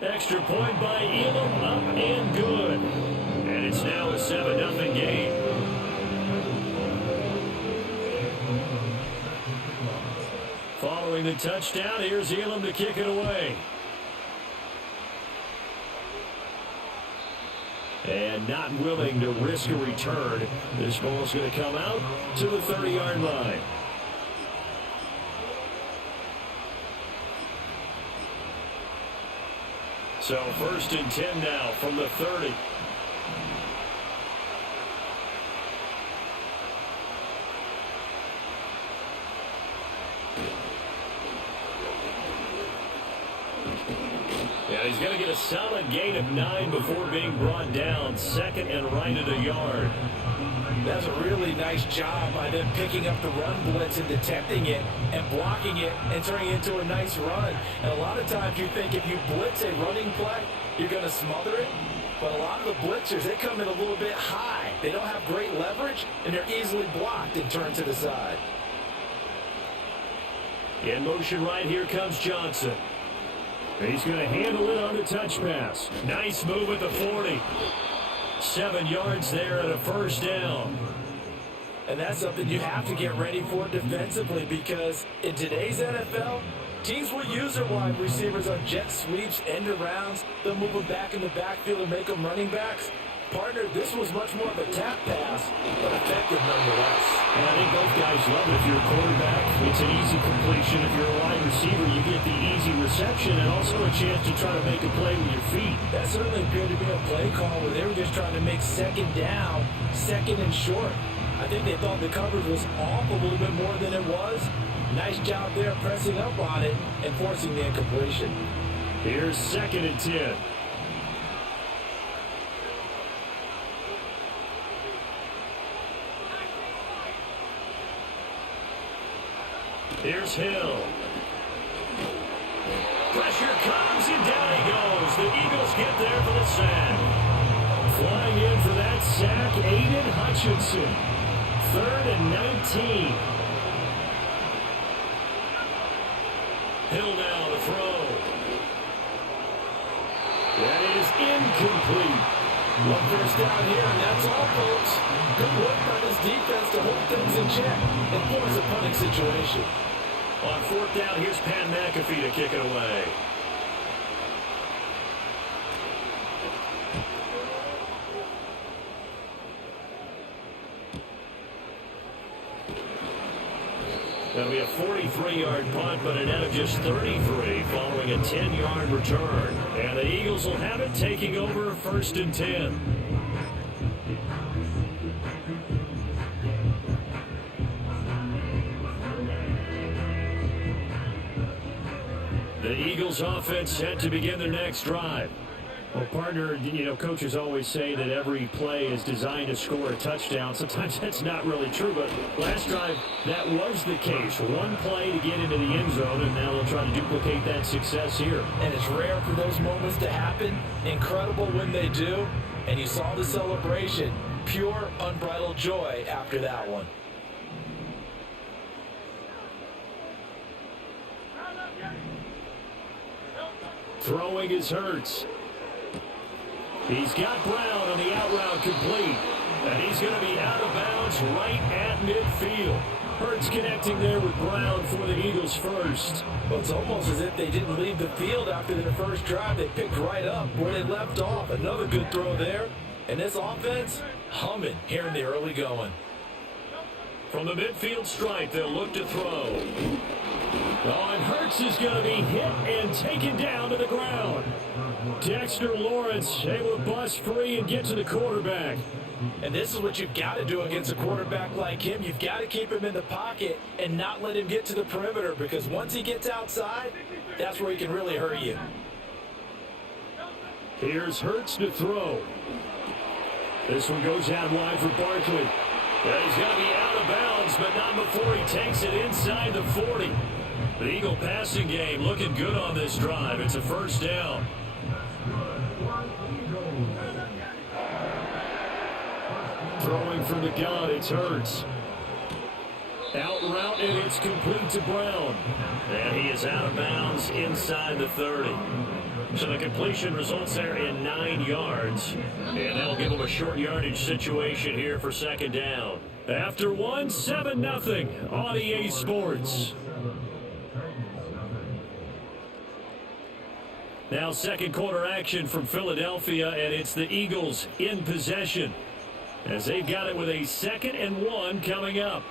Extra point by Elam, up and good. And it's now a 7-0 game. Following the touchdown, here's Elam to kick it away. And not willing to risk a return, this ball's going to come out to the 30-yard line. So 1st and 10 now from the 30. Yeah, he's going to get a solid gain of 9 before being brought down. 2nd and right at a yard. That's a really nice job by them picking up the run blitz and detecting it and blocking it and turning it into a nice run. And a lot of times you think if you blitz a running play, you're going to smother it. But a lot of the blitzers, they come in a little bit high. They don't have great leverage, and they're easily blocked and turned to the side. In motion right here comes Johnson. He's going to handle it on the touch pass. Nice move at the 40. 7 yards there and a 1st down. And that's something you have to get ready for defensively, because in today's NFL, teams will use their wide receivers on jet sweeps, end arounds. They'll move them back in the backfield and make them running backs. Partner, this was much more of a tap pass, but effective nonetheless. And I think both guys love it. If you're a quarterback, it's an easy completion. If you're a wide receiver, you get the easy reception and also a chance to try to make a play with your feet. That certainly appeared to be a play call where they were just trying to make 2nd down, 2nd and short. I think they thought the coverage was off a little bit more than it was. Nice job there pressing up on it and forcing the incompletion. Here's 2nd and 10. Here's Hill. Pressure comes, and down he goes. The Eagles get there for the sack. Flying in for that sack, Aiden Hutchinson. 3rd and 19. Hill now to throw. That is incomplete. 1 first down here, and that's all, folks. Good work by this defense to hold things in check and force a punting situation. On 4th down, here's Pat McAfee to kick it away. That'll be a 43-yard punt, but a net of just 33 following a 10-yard return. And the Eagles will have it, taking over 1st and 10. The Eagles offense set to begin their next drive. Well, partner, you know, coaches always say that every play is designed to score a touchdown. Sometimes that's not really true, but last drive, that was the case. One play to get into the end zone, and now they'll try to duplicate that success here. And it's rare for those moments to happen. Incredible when they do. And you saw the celebration. Pure, unbridled joy after that one. Throwing is Hurts. He's got Browne on the out route complete. And he's going to be out of bounds right at midfield. Hurts connecting there with Browne for the Eagles first. Well, it's almost as if they didn't leave the field after their first drive. They picked right up where they left off. Another good throw there. And this offense, humming here in the early going. From the midfield stripe, they'll look to throw. Oh, and Hurts is going to be hit and taken down to the ground. Dexter Lawrence able to bust free and get to the quarterback. And this is what you've got to do against a quarterback like him. You've got to keep him in the pocket and not let him get to the perimeter, because once he gets outside, that's where he can really hurt you. Here's Hurts to throw. This one goes out wide for Barkley. Yeah, he's going to be out of bounds, but not before he takes it inside the 40. The Eagle passing game looking good on this drive. It's a 1st down. Throwing from the gun, it's Hurts. Out route, and it's complete to Browne. And he is out of bounds inside the 30. So the completion results there in 9 yards. And that'll give him a short yardage situation here for second down. After 7-0 on EA Sports. Now second quarter action from Philadelphia, and it's the Eagles in possession as they've got it with a 2nd and 1 coming up.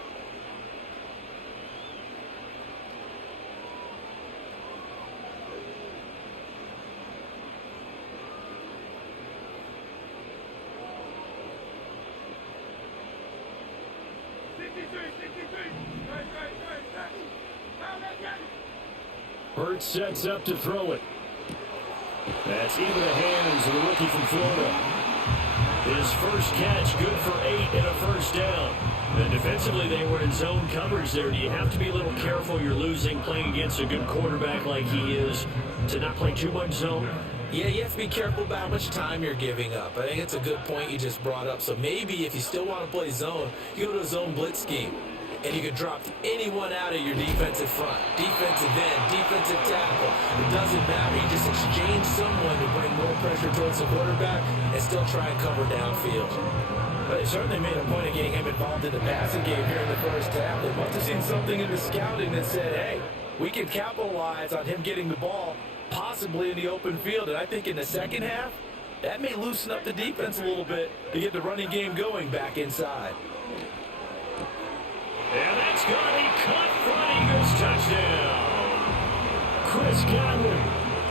Hurts sets up to throw it. That's into the hands of the rookie from Florida. His first catch, good for 8 and a first down. And defensively, they were in zone coverage there. Do you have to be a little careful? You're losing playing against a good quarterback like he is to not play too much zone? Yeah, you have to be careful about how much time you're giving up. I think it's a good point you just brought up. So maybe if you still want to play zone, you go to a zone blitz scheme. And you can drop anyone out of your defensive front, defensive end, defensive tackle. It doesn't matter. You just exchange someone to bring more pressure towards the quarterback and still try and cover downfield. But they certainly made a point of getting him involved in the passing game here in the first half. They must have seen something in the scouting that said, hey, we can capitalize on him getting the ball, possibly in the open field. And I think in the second half, that may loosen up the defense a little bit to get the running game going back inside. And that's going to be caught for Eagles touchdown. Chris Godwin,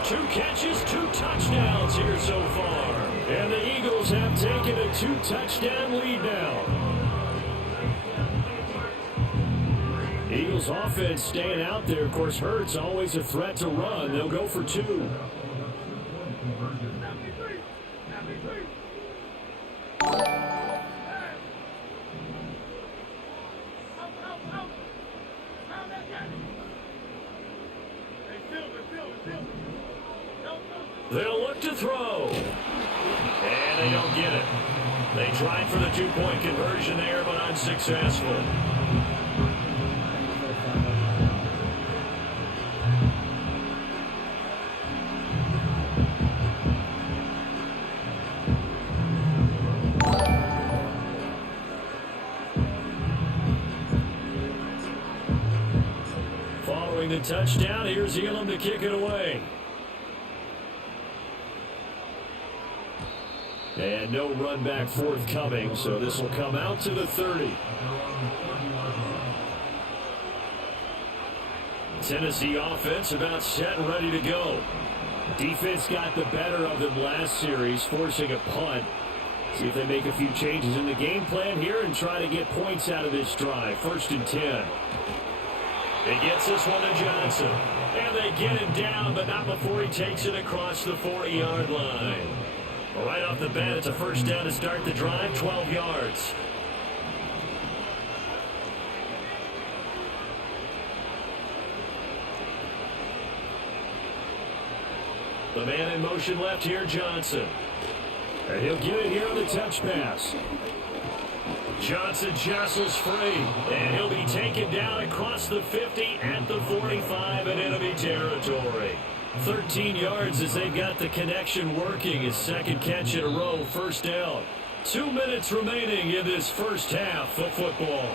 2 catches, 2 touchdowns here so far. And the Eagles have taken a 2-touchdown lead now. Eagles offense staying out there. Of course, Hurts always a threat to run. They'll go for 2. They'll look to throw. And they don't get it. They tried for the 2-point conversion there, but unsuccessful. Following the touchdown, here's Elam to kick it away. And no run back forthcoming, so this will come out to the 30. Tennessee offense about set and ready to go. Defense got the better of them last series, forcing a punt. See if they make a few changes in the game plan here and try to get points out of this drive. 1st and 10. He gets this one to Johnson. And they get him down, but not before he takes it across the 40-yard line. Right off the bat, it's a first down to start the drive, 12 yards. The man in motion left here, Johnson. And he'll get it here on the touch pass. Johnson jostles free, and he'll be taken down across the 50 at the 45 and enemy territory. 13 yards as they've got the connection working. His 2nd catch in a row, first down. 2 minutes remaining in this first half of football.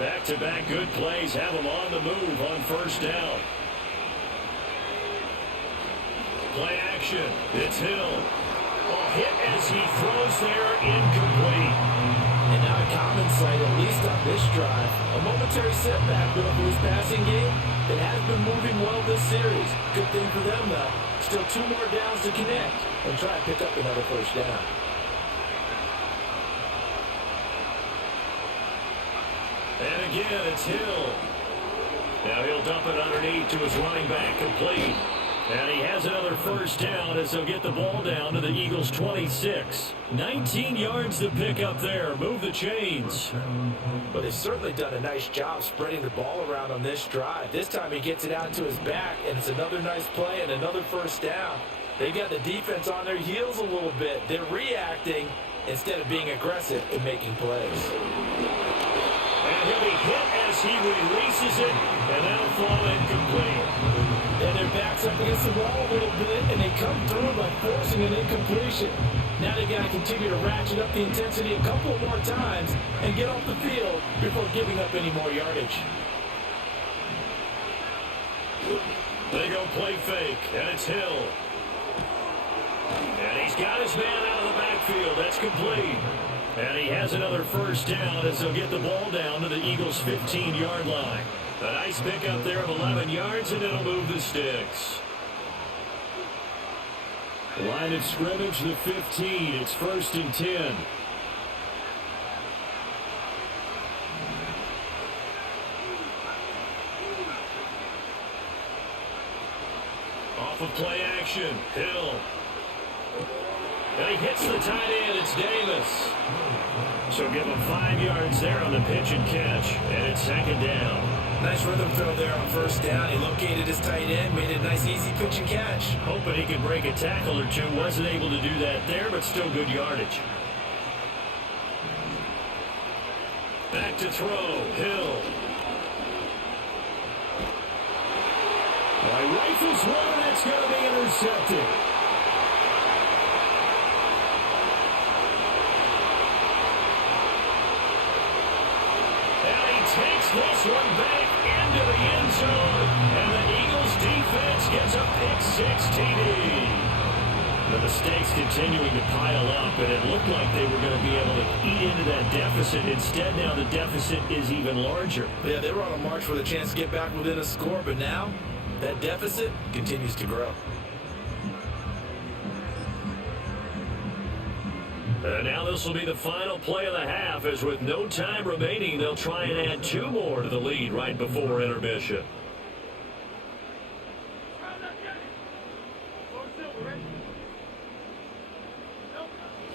Back-to-back good plays have him on the move on first down. Play action. It's Hill. A hit as he throws there, incomplete. And now a common sight, at least on this drive. A momentary setback though for his passing game. It has been moving well this series. Good thing for them though. Still 2 more downs to connect and try to pick up another first down. And again, it's Hill. Now he'll dump it underneath to his running back, complete. And he has another first down as they'll get the ball down to the Eagles' 26. 19 yards to pick up there. Move the chains. But they've certainly done a nice job spreading the ball around on this drive. This time he gets it out to his back, and it's another nice play and another first down. They've got the defense on their heels a little bit. They're reacting instead of being aggressive and making plays. And he'll be hit as he releases it, and that'll fall incomplete. And their back's up against the wall a little bit, and they come through by forcing an incompletion. Now they've got to continue to ratchet up the intensity a couple more times and get off the field before giving up any more yardage. They go play fake, and it's Hill. And he's got his man out of the backfield. That's complete. And he has another first down as they'll get the ball down to the Eagles' 15-yard line. A nice pickup there of 11 yards, and it'll move the sticks. Line of scrimmage, the 15. It's 1st and 10. Off of play action, Hill. And he hits the tight end. It's Davis. So give him 5 yards there on the pitch and catch, and it's 2nd down. Nice rhythm throw there on 1st down. He located his tight end, made it a nice easy pitch and catch. Hoping he could break a tackle or two. Wasn't able to do that there, but still good yardage. Back to throw, Hill. Rifles one, that's going to be intercepted. And he takes this one back into the end zone, and the Eagles defense gets a pick-6 TD. The mistakes continuing to pile up, and it looked like they were going to be able to eat into that deficit. Instead, now the deficit is even larger. Yeah, they were on a march for the chance to get back within a score, but now that deficit continues to grow. And now this will be the final play of the half, as with no time remaining, they'll try and add 2 more to the lead right before intermission.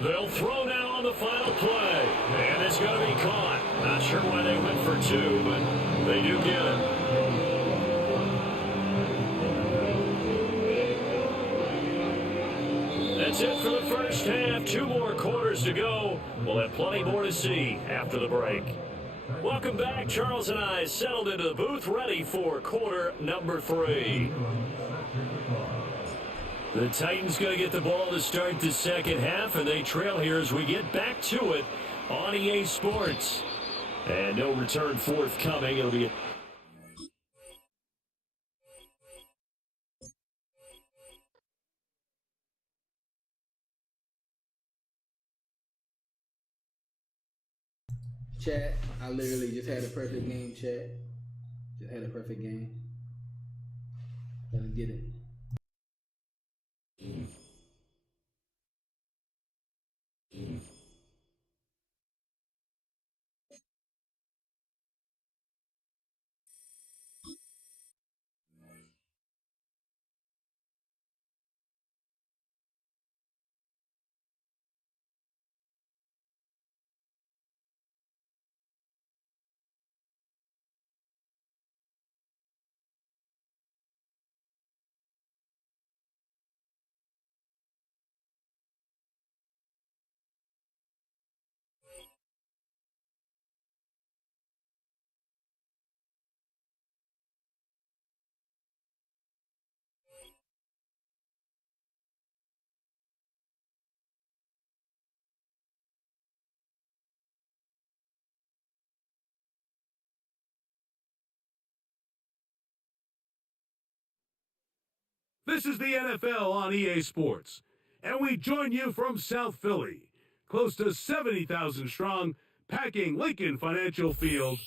They'll throw now on the final play, and it's going to be caught. Not sure why they went for 2, but they do get it. That's it for the first half. 2 more quarters to go. We'll have plenty more to see after the break. Welcome back. Charles and I settled into the booth, ready for quarter number 3. The Titans going to get the ball to start the second half, and they trail here as we get back to it on EA Sports. And no return forthcoming. It'll be a Chat, I literally just had a perfect game, chat. Just had a perfect game. Let's get it. This is the NFL on EA Sports, and we join you from South Philly, close to 70,000 strong, packing Lincoln Financial Field,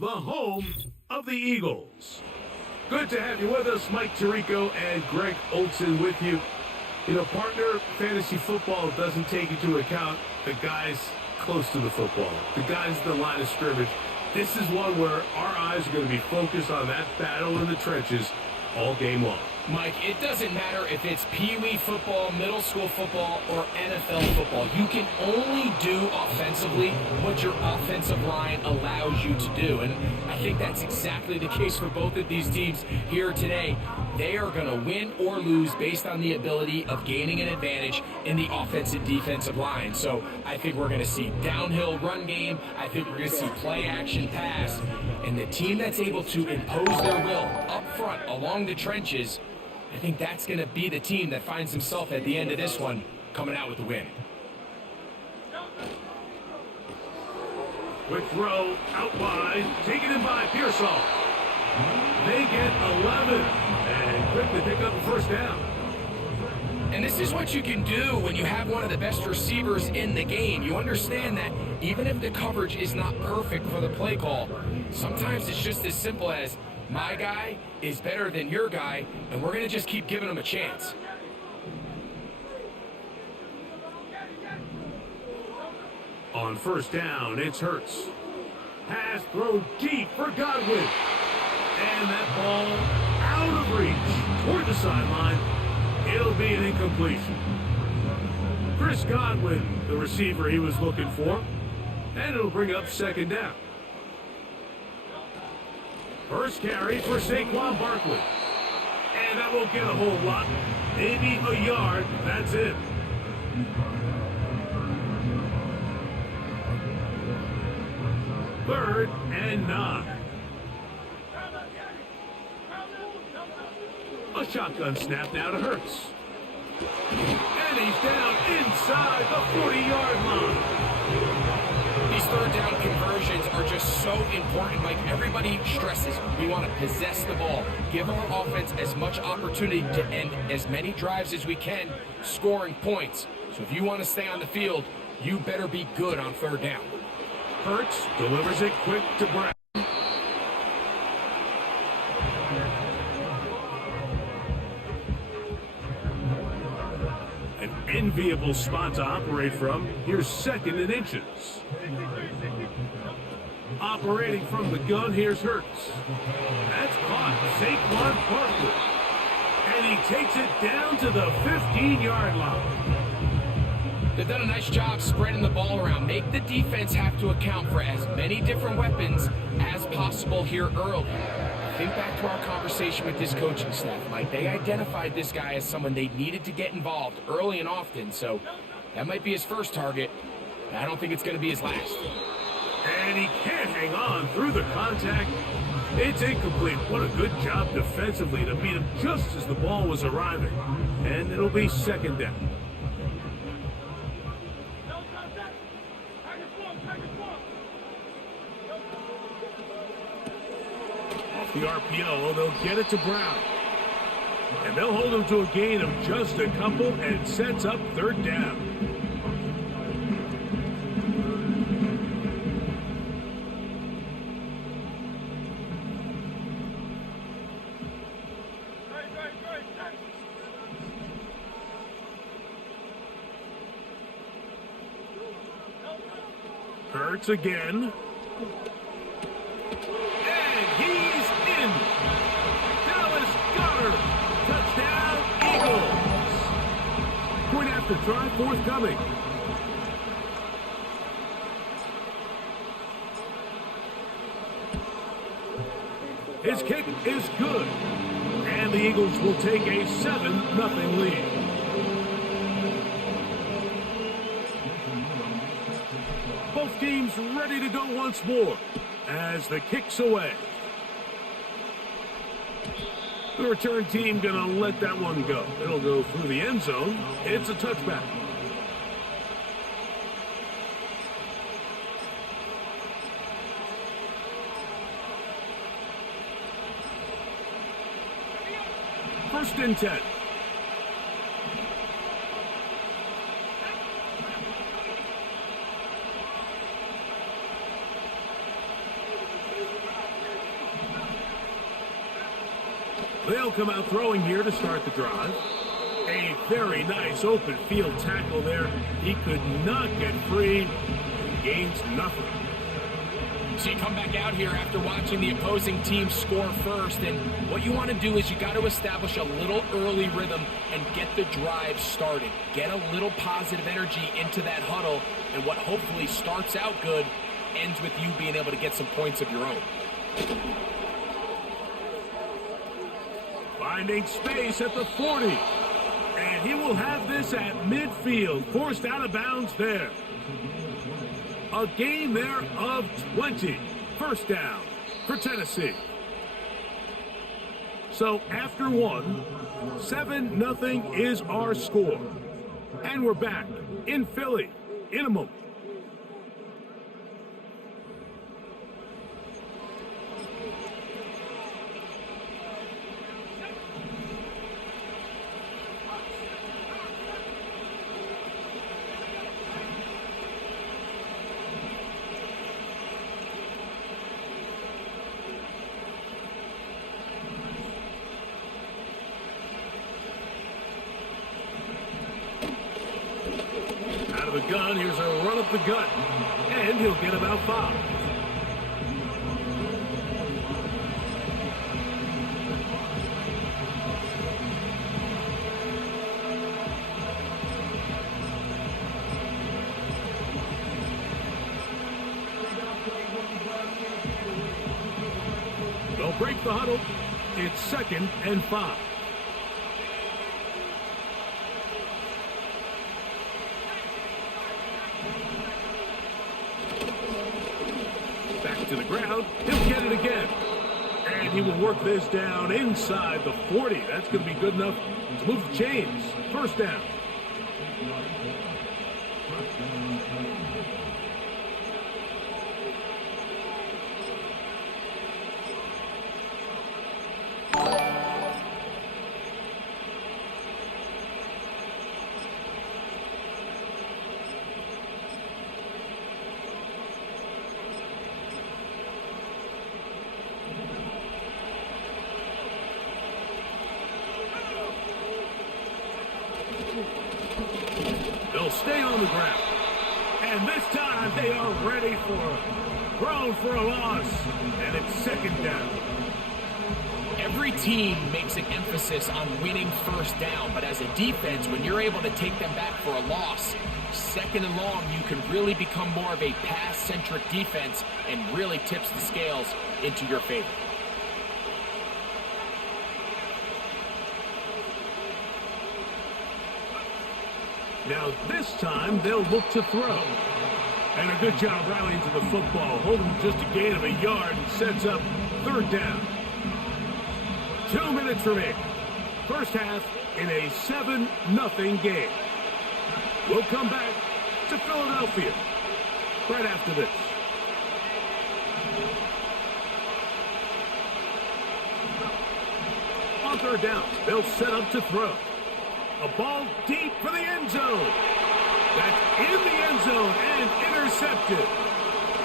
the home of the Eagles. Good to have you with us, Mike Tirico and Greg Olson with you. You know, partner, fantasy football doesn't take into account the guys close to the football, the guys at the line of scrimmage. This is one where our eyes are going to be focused on that battle in the trenches all game long. Mike, it doesn't matter if it's Pee Wee football, middle school football, or NFL football. You can only do offensively what your offensive line allows you to do. And I think that's exactly the case for both of these teams here today. They are going to win or lose based on the ability of gaining an advantage in the offensive defensive line. So I think we're going to see downhill run game. I think we're going to see play action pass. And the team that's able to impose their will up front along the trenches, I think that's going to be the team that finds himself at the end of this one coming out with the win. Quick throw out wide, taken in by Pearsall. They get 11 and quickly pick up the first down. And this is what you can do when you have one of the best receivers in the game. You understand that even if the coverage is not perfect for the play call, sometimes it's just as simple as my guy is better than your guy, and we're going to just keep giving him a chance. On first down, it's Hurts. Pass throw deep for Godwin. And that ball out of reach toward the sideline. It'll be an incompletion. Chris Godwin, the receiver he was looking for. And it'll bring up second down. First carry for Saquon Barkley. And that won't get a whole lot. Maybe a yard. That's it. Third and 9. A shotgun snap now to Hurts. And he's down inside the 40-yard line. These third down conversions are just so important. Like everybody stresses, we want to possess the ball, give our offense as much opportunity to end as many drives as we can, scoring points. So if you want to stay on the field, you better be good on third down. Hurts delivers it quick to Browne. An enviable spot to operate from. Here's second and inches. Operating from the gun, here's Hurts. That's caught. Saquon Barkley. And he takes it down to the 15-yard line. They've done a nice job spreading the ball around. Make the defense have to account for as many different weapons as possible here early. Think back to our conversation with this coaching staff, Mike. They identified this guy as someone they needed to get involved early and often, so that might be his first target. I don't think it's going to be his last. And he can't hang on through the contact. It's incomplete. What a good job defensively to beat him just as the ball was arriving. And it'll be second down. The RPO, they'll get it to Browne. And they'll hold him to a gain of just a couple and sets up third down. Hurts again. Try forthcoming. His kick is good. And the Eagles will take a 7-0 lead. Both teams ready to go once more as the kick's away. The return team going to let that one go. It'll go through the end zone. It's a touchback. First and 10. They'll come out throwing here to start the drive. A very nice open field tackle there. He could not get free and gains nothing. So you come back out here after watching the opposing team score first, and what you want to do is you got to establish a little early rhythm and get the drive started. Get a little positive energy into that huddle, and what hopefully starts out good ends with you being able to get some points of your own. Finding space at the 40. And he will have this at midfield, forced out of bounds there. A gain there of 20. First down for Tennessee. So after one, 7-0 is our score. And we're back in Philly in a moment. The gun, here's a run up the gut, and he'll get about 5. They'll break the huddle. It's 2nd and 5. To the ground, he'll get it again. And he will work this down inside the 40. That's going to be good enough to move the chains. First down. They'll stay on the ground. And this time they are ready for Browne for a loss. And it's 2nd down. Every team makes an emphasis on winning first down, but as a defense, when you're able to take them back for a loss, 2nd and long, you can really become more of a pass-centric defense and really tips the scales into your favor. Now this time they'll look to throw. And a good job rallying to the football, holding just a gain of a yard and sets up 3rd down. 2 minutes remaining. First half in a 7-0 game. We'll come back to Philadelphia right after this. On 3rd down, they'll set up to throw. A ball deep for the end zone. That's in the end zone and intercepted.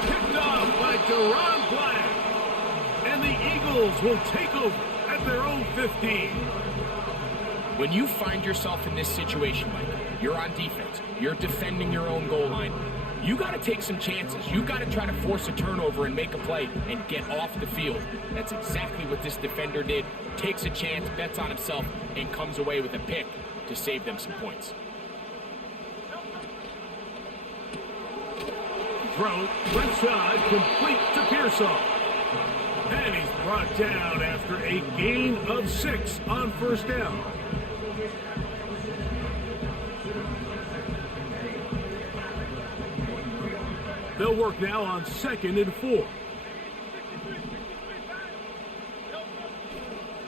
Picked off by Browne. And the Eagles will take over at their own 15. When you find yourself in this situation, Mike, you're on defense, you're defending your own goal line, you got to take some chances. You got to try to force a turnover and make a play and get off the field. That's exactly what this defender did. Takes a chance, bets on himself, and comes away with a pick to save them some points. Throw left side, complete to Pearsall. And he's brought down after a gain of 6 on 1st down. They'll work now on 2nd and 4.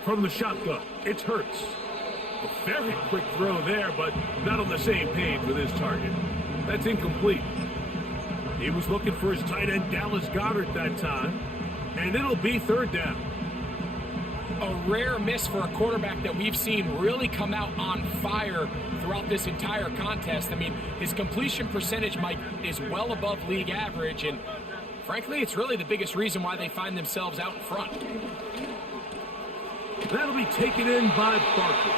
From the shotgun, it's Hurts. A very quick throw there, but not on the same page with his target. That's incomplete. He was looking for his tight end, Dallas Goedert, that time. And it'll be 3rd down. A rare miss for a quarterback that we've seen really come out on fire throughout this entire contest. I mean, his completion percentage, Mike, is well above league average, and frankly, it's really the biggest reason why they find themselves out in front. That'll be taken in by Barkley.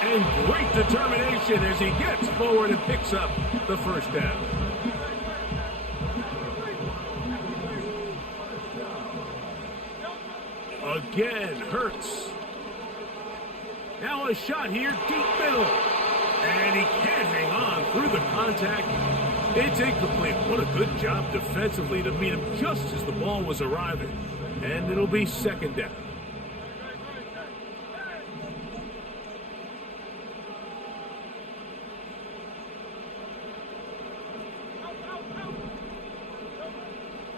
And great determination as he gets forward and picks up the 1st down. Again, Hurts. Now a shot here, deep middle. And he can't hang on through the contact. It's incomplete. What a good job defensively to meet him just as the ball was arriving. And it'll be second down.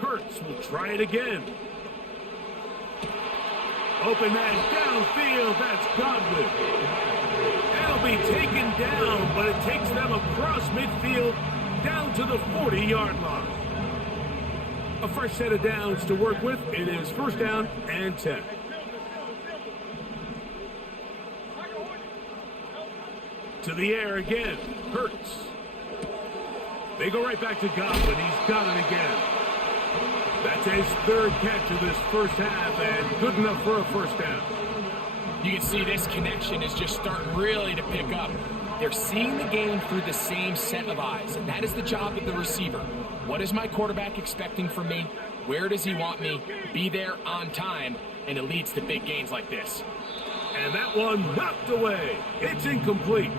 Hurts will try it again. Open man downfield. That's Godwin. That'll be taken down, but it takes them across midfield down to the 40-yard line. A fresh set of downs to work with. It is first down and 10. To the air again. Hurts. They go right back to Godwin. He's got it again. That's his third catch of this first half, and good enough for a first down. You can see this connection is just starting really to pick up. They're seeing the game through the same set of eyes, and that is the job of the receiver. What is my quarterback expecting from me? Where does he want me? Be there on time, and it leads to big gains like this. And that one knocked away. It's incomplete.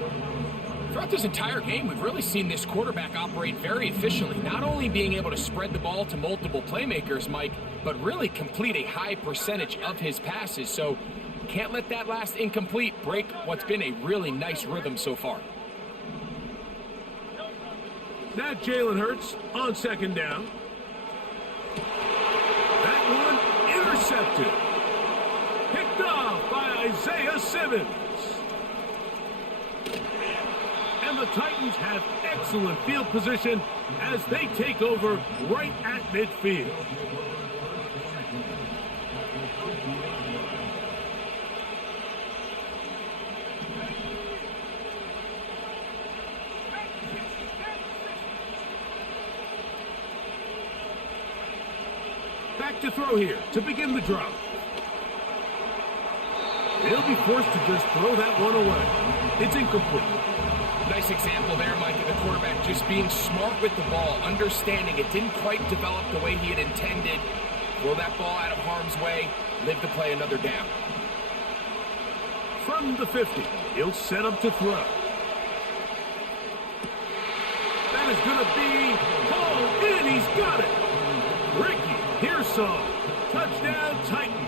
Throughout this entire game, we've really seen this quarterback operate very efficiently, not only being able to spread the ball to multiple playmakers, Mike, but really complete a high percentage of his passes. So can't let that last incomplete break what's been a really nice rhythm so far. Now Jalen Hurts on second down. That one intercepted. Picked off by Isaiah Simmons. And the Titans have excellent field position as they take over right at midfield. Back to throw here to begin the drive. He'll be forced to just throw that one away. It's incomplete. Nice example there, Mike, of the quarterback just being smart with the ball, understanding it didn't quite develop the way he had intended. Throw that ball out of harm's way, live to play another down. From the 50, he'll set up to throw. That is going to be hauled in. He's got it. Ricky Pearsall, touchdown Titans.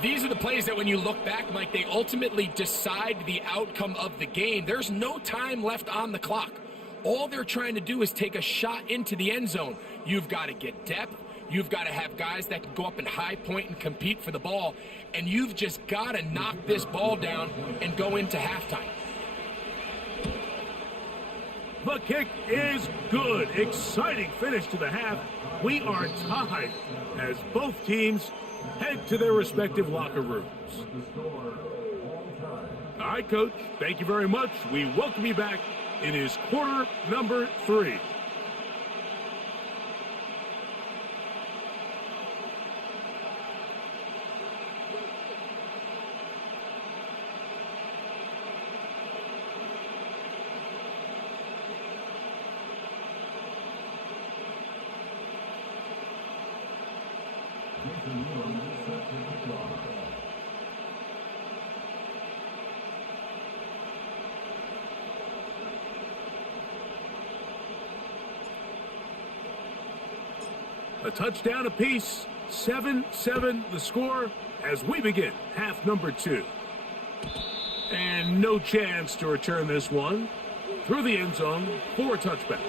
These are the plays that when you look back, Mike, they ultimately decide the outcome of the game. There's no time left on the clock. All they're trying to do is take a shot into the end zone. You've got to get depth. You've got to have guys that can go up and high point and compete for the ball. And you've just got to knock this ball down and go into halftime. The kick is good. Exciting finish to the half. We are tied as both teams head to their respective locker rooms. All right, Coach, thank you very much. We welcome you back. It is quarter number 3. A touchdown apiece, 7-7 the score as we begin half number 2. And no chance to return this one through the end zone for a touchback.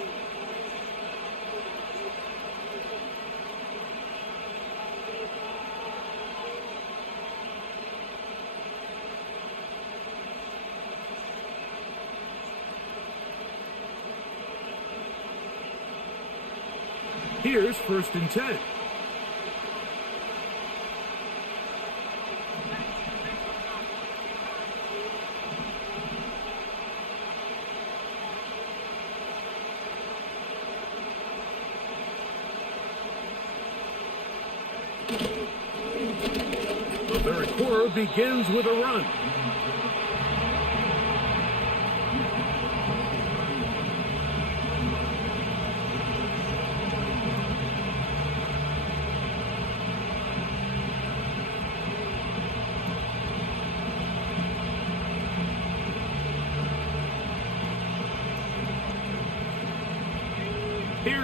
Here's first and 10. The third quarter begins with a run.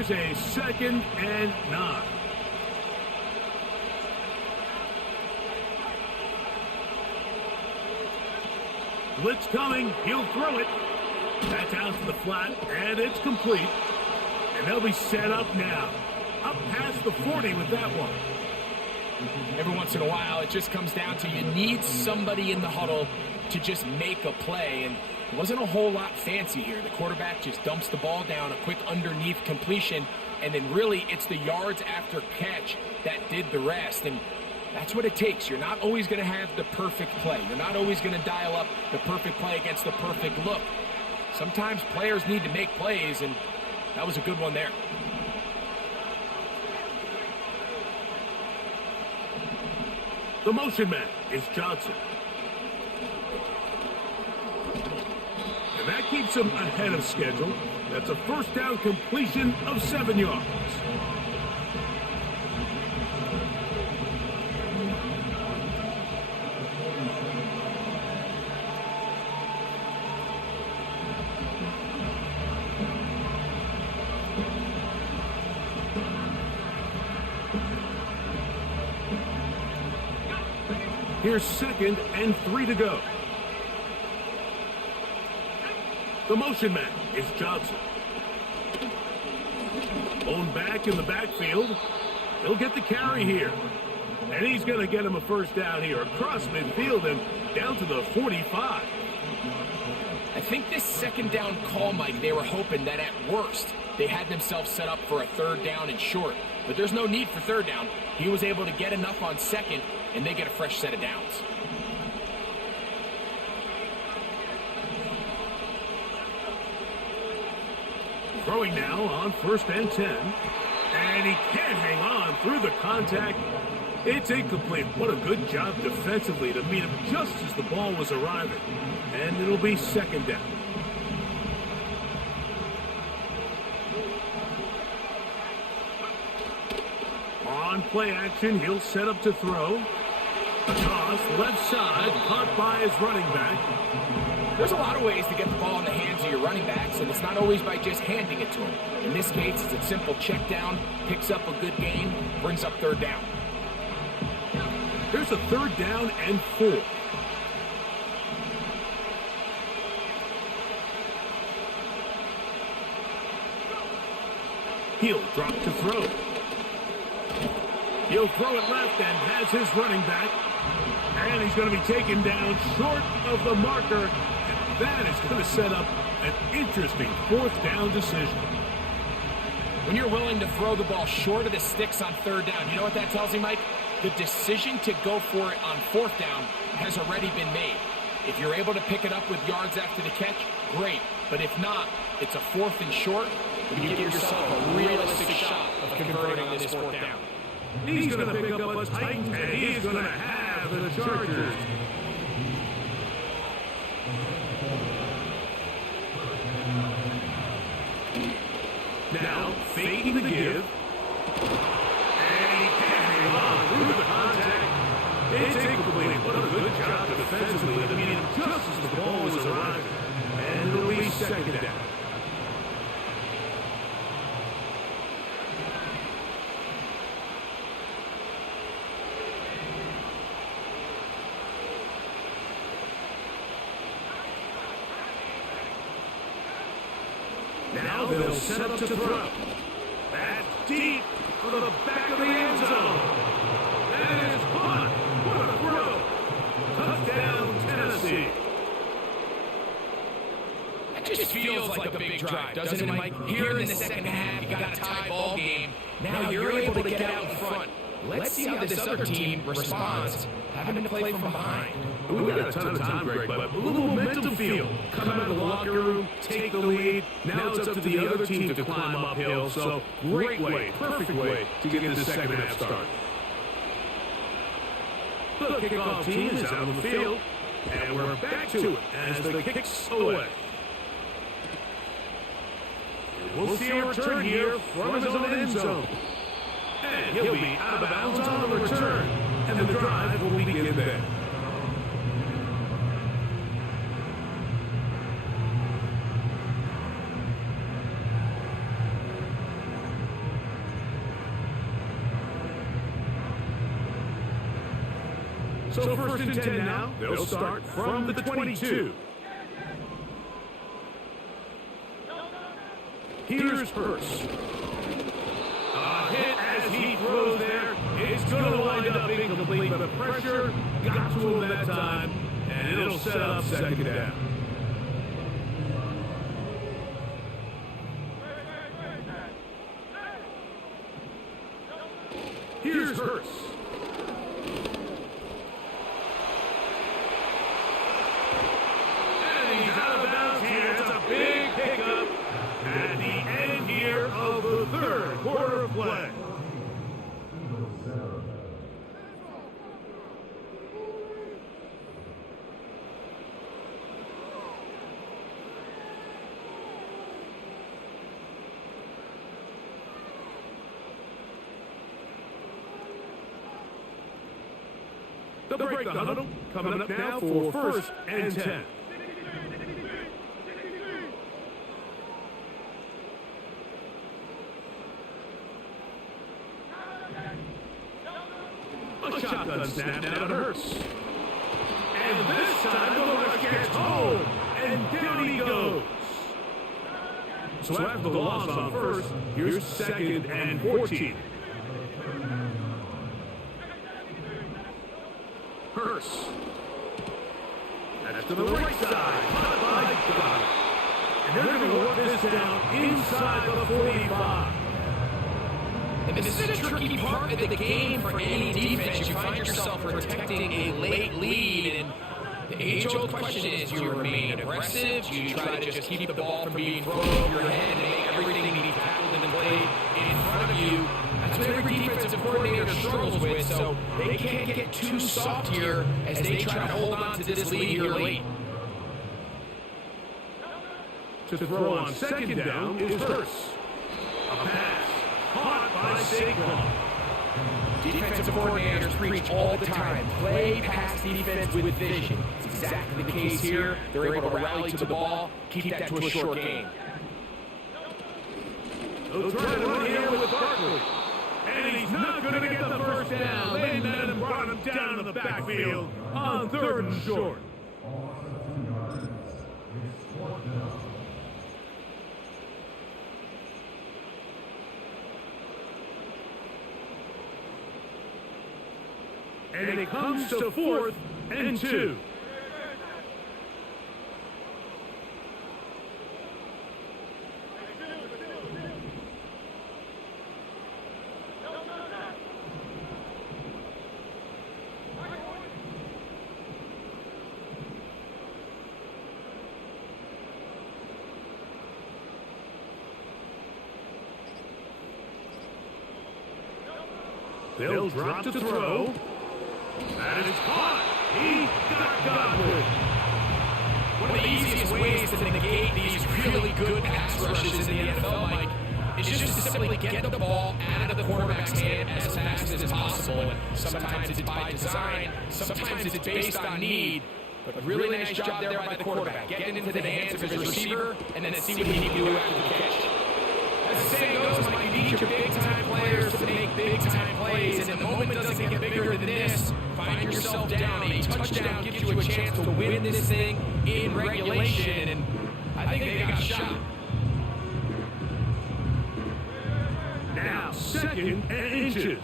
Here's a 2nd and 9. Blitz coming. He'll throw it. That's out to the flat, and it's complete. And they'll be set up now. Up past the 40 with that one. Every once in a while, it just comes down to you need somebody in the huddle to just make a play. And it wasn't a whole lot fancy here. The quarterback just dumps the ball down, a quick underneath completion, and then really it's the yards after catch that did the rest. And that's what it takes. You're not always going to have the perfect play. You're not always going to dial up the perfect play against the perfect look. Sometimes players need to make plays, and that was a good one there. The motion man is Johnson. And that keeps him ahead of schedule. That's a first down completion of 7 yards. Here's 2nd and 3 to go. The motion man is Johnson. Blown back in the backfield. He'll get the carry here. And he's going to get him a first down here across midfield and down to the 45. I think this 2nd down call, Mike, they were hoping that at worst they had themselves set up for a 3rd down and short. But there's no need for 3rd down. He was able to get enough on 2nd, and they get a fresh set of downs. Throwing now on 1st and 10. And he can't hang on through the contact. It's incomplete. What a good job defensively to meet him just as the ball was arriving. And it'll be 2nd down. On play action, he'll set up to throw. A toss, left side, caught by his running back. There's a lot of ways to get the ball in the hands of your running backs, and it's not always by just handing it to them. In this case, it's a simple check down, picks up a good gain, brings up 3rd down. There's a 3rd down and 4. He'll drop to throw. He'll throw it left and has his running back. And he's going to be taken down short of the marker. And that is going to set up an interesting 4th down decision. When you're willing to throw the ball short of the sticks on 3rd down, you know what that tells me, Mike? The decision to go for it on 4th down has already been made. If you're able to pick it up with yards after the catch, great. But if not, it's a 4th and short. You give yourself a realistic shot of converting on this 4th down. He's going to pick up a tight, and he's going to have the Chargers. Now, faking the give. And he can't hang on through the contact. It's incomplete. What a good job defensively to meet him just as the ball was arriving. And it'll be 2nd down. Now they'll set up to throw. That's deep for the back of the end zone. That is caught. What a throw. Touchdown, Tennessee. That just feels like a big drive, doesn't it, Mike? Here in the 2nd half, you got a tie ball game. Now you're able to get out in front. Let's see how this other team responds, having to play from behind. We've got a ton of time, Greg, but a little momentum feel. Come out of the locker room, take the lead. Now it's up to the other team to climb uphill. So great way, perfect way to get this 2nd half started. The kickoff team is out on the field, and we're back to it as the kick's away. We'll see a return here from his own end zone. And he'll be out of bounds on the return, and the drive will begin there. So first and 10 now. They'll start from the 22. Here's Hurst. A hit as he throws there. It's going to wind up incomplete, but the pressure got to him that time, and it'll set up second down. Here's Hurst. And he's out of bounds here. It's a big pickup at the end here of the third quarter of play. They'll break the huddle. Coming up now for first and 10. A shotgun snap now to Hurst. And this time the rush gets home. And down he goes. So after the loss on first, here's second and 14. Hurst. That's to the right side. Caught by Browne. And they're going to work this down inside the 45. And this is a tricky part of the game for any defense. You find yourself protecting a late lead, and the age-old question is, do you remain aggressive? Do you try to just keep the ball from being thrown over your head and make everything be tackled and played in front of you? That's what every defensive coordinator struggles with, so they can't get too soft here as they try to hold on to this lead here late. To throw on second down is Hurst. A pass. Caught by Saquon. Defensive coordinators preach all the time, play pass defense with vision. It's exactly the case here. They're able to rally to the ball, keep that to a short game. They'll try to run here with Barkley. And he's not going to get the first down. They met him, brought him down in the backfield on third and short. And it comes to fourth and 2. They'll drop to throw. That is caught. He got Godwin. One of the easiest ways to negate these really good pass rushes in the NFL, Mike, is just to simply get the ball out of the quarterback's hand as fast as possible. And sometimes it's by design, sometimes it's based on need. But a really nice job there by the quarterback, getting into the hands of his receiver and then see what he can do after the catch. As the saying goes, Mike, you need your big-time players to make big-time plays, and the moment doesn't get bigger than this. Find yourself down. A touchdown gives you a chance to win this thing in regulation, and I think they got a shot. Now, second and inches.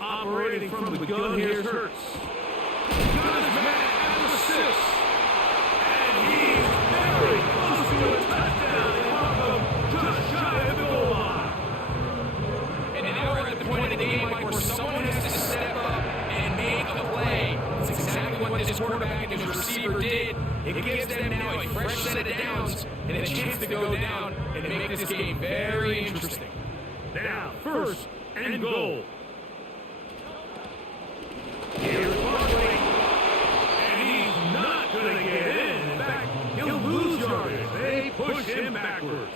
Operating from the gun, here's Hurst. Got his man at an assist. And he's very close to a touchdown. They mark him just shy of the goal line. And now we're at the point of the game, Mike, where someone has to step up and make a play. That's exactly what this quarterback and his receiver did. It gives them now a fresh set of downs and a chance to go down and make this game very interesting. Now, first and goal. Here's Barkley, and he's not going to get in. In fact, he'll lose yardage. They push him backwards.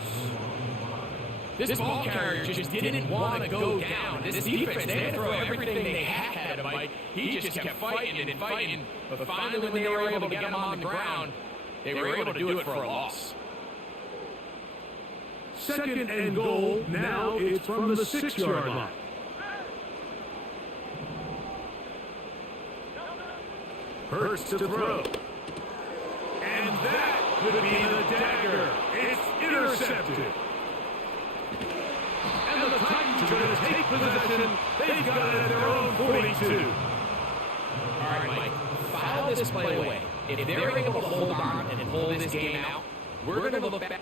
This ball carrier just didn't want to go down. This defense, they had to throw everything they had at him, Mike. He just kept fighting and fighting. But finally, when they were able to get him on the ground, they were able to do it for a loss. Second and goal. Now it's from the 6-yard line. Hurts to throw. And that could be the dagger. It's intercepted. And the Titans are going to take possession. They've got it at their own 42. All right, Mike, file this play away. If they're able to hold on and pull this game out, we're going to look back.